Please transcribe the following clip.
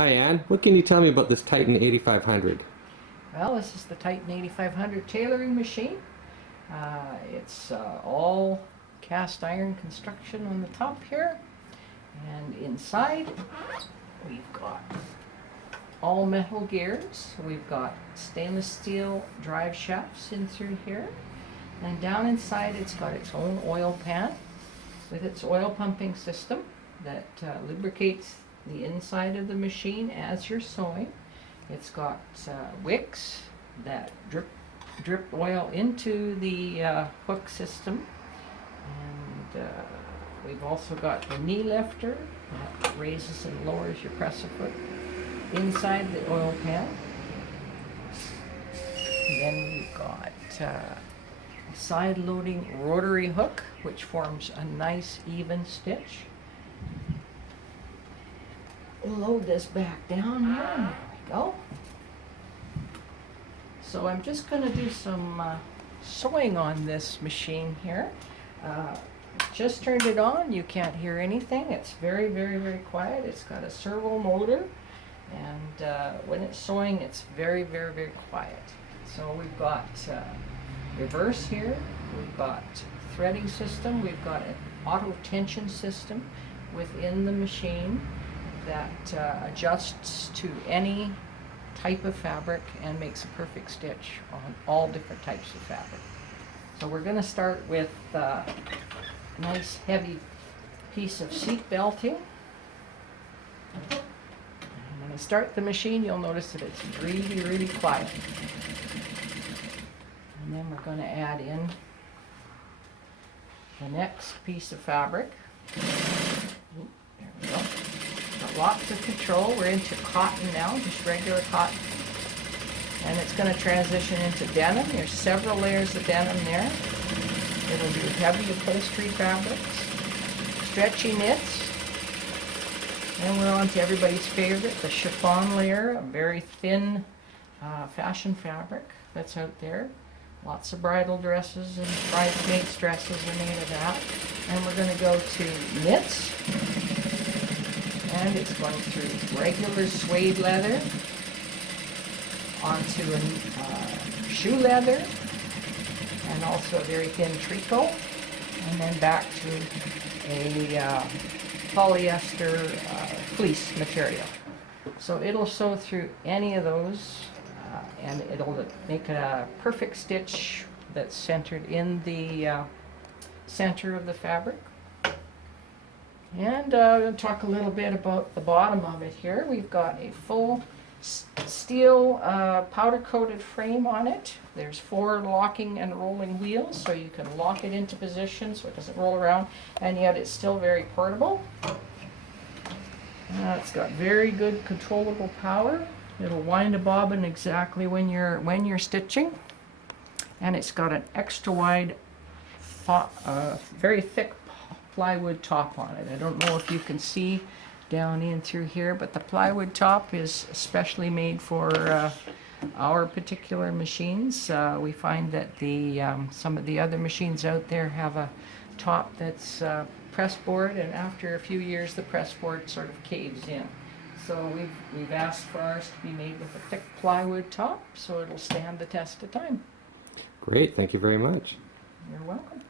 Hi Ann, what can you tell me about this Titan 8500? Well, this is the Titan 8500 tailoring machine. It's all cast iron construction on the top here, and inside we've got all metal gears. We've got stainless steel drive shafts in through here, and down inside it's got its own oil pan with its oil pumping system that lubricates the inside of the machine as you're sewing. It's got wicks that drip oil into the hook system, and we've also got the knee lifter that raises and lowers your presser foot inside the oil pan. And then we've got a side loading rotary hook which forms a nice even stitch. We'll load this back down here. There we go. So I'm just going to do some sewing on this machine here. Just turned it on. You can't hear anything. It's very, very, very quiet. It's got a servo motor, and when it's sewing, it's very, very, very quiet. So we've got reverse here. We've got threading system. We've got an auto tension system within the machine that adjusts to any type of fabric and makes a perfect stitch on all different types of fabric. So we're going to start with a nice heavy piece of seat belting. And when I start the machine, you'll notice that it's really, really quiet. And then we're going to add in the next piece of fabric. There we go. Got lots of control. We're into cotton now, just regular cotton. And it's going to transition into denim. There's several layers of denim there. It'll do heavy upholstery fabrics, stretchy knits. And we're on to everybody's favorite, the chiffon layer, a very thin fashion fabric that's out there. Lots of bridal dresses and bridesmaids dresses are made of that. And we're going to go to knits. And it's going through regular suede leather onto a shoe leather and also a very thin tricot, and then back to a polyester fleece material. So it'll sew through any of those, and it'll make a perfect stitch that's centered in the center of the fabric. And we'll talk a little bit about the bottom of it here. We've got a full steel powder-coated frame on it. There's 4 locking and rolling wheels, so you can lock it into position so it doesn't roll around, and yet it's still very portable. It's got very good controllable power. It'll wind a bobbin exactly when you're stitching, and it's got an extra wide, very thick plywood top on it. I don't know if you can see down in through here, but the plywood top is especially made for our particular machines. We find that some of the other machines out there have a top that's pressboard, and after a few years the pressboard sort of caves in. So we've asked for ours to be made with a thick plywood top, so it'll stand the test of time. Great, thank you very much. You're welcome.